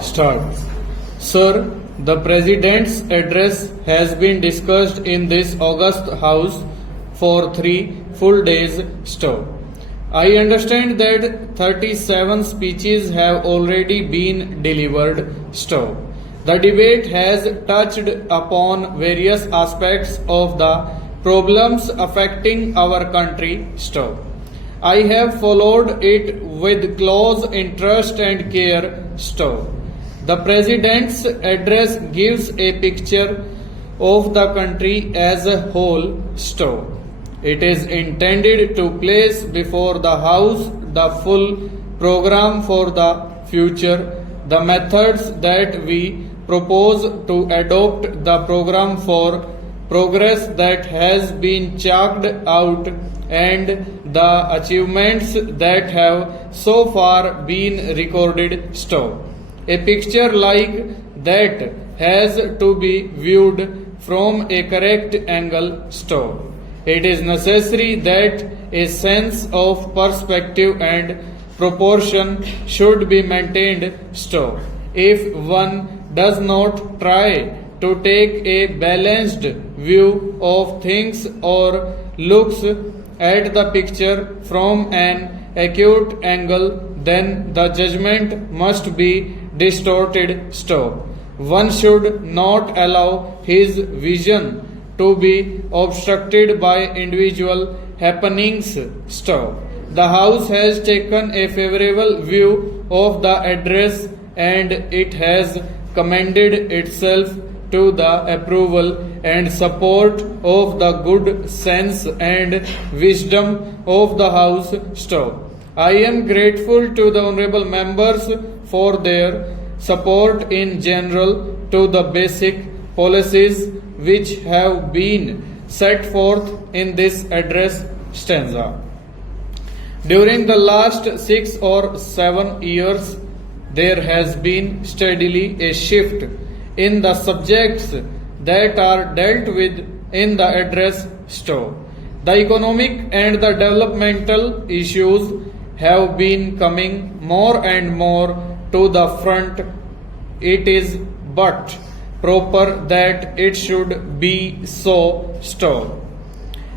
Start. Sir, the President's address has been discussed in this august House for 3 full days. Stop. I understand that 37 speeches have already been delivered. Stop. The debate has touched upon various aspects of the problems affecting our country. Stop. I have followed it with close interest and care. Stop. The President's address gives a picture of the country as a whole. Stop. It is intended to place before the House the full program for the future, the methods that we propose to adopt, the program for progress that has been chalked out, and the achievements that have so far been recorded. Stop. A picture like that has to be viewed from a correct angle. Stop. It is necessary that a sense of perspective and proportion should be maintained. Stop. If one does not try to take a balanced view of things or looks at the picture from an acute angle, then the judgment must be distorted. Stop. One should not allow his vision to be obstructed by individual happenings. Stop. The House has taken a favorable view of the address and it has commended itself to the approval and support of the good sense and wisdom of the House. Stop. I am grateful to the honorable members for their support in general to the basic policies which have been set forth in this address stanza. During the last 6 or 7 years, there has been steadily a shift in the subjects that are dealt with in the address. Stop. The economic and the developmental issues have been coming more and more to the front. It is but proper that it should be so. Stop.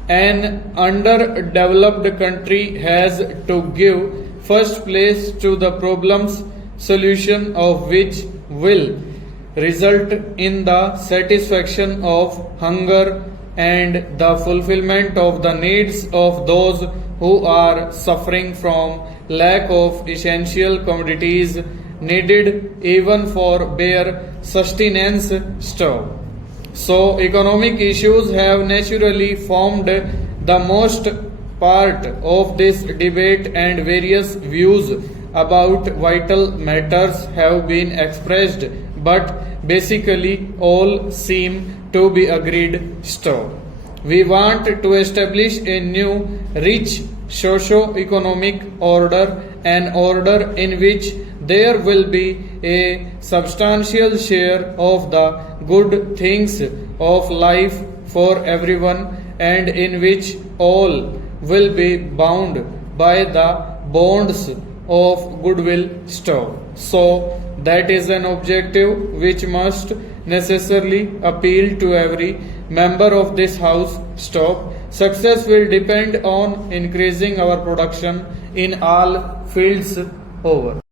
An underdeveloped country has to give first place to the problems, solution of which will result in the satisfaction of hunger and the fulfillment of the needs of those who are suffering from lack of essential commodities needed even for bare sustenance. Stop. So, economic issues have naturally formed the most part of this debate, and various views about vital matters have been expressed, but basically all seem to be agreed. Stop. We want to establish a new, rich socio-economic order, an order in which there will be a substantial share of the good things of life for everyone, and in which all will be bound by the bonds of goodwill. Stop. So, that is an objective which must necessarily appeal to every member of this House. Stop. Success will depend on increasing our production in all fields. Over.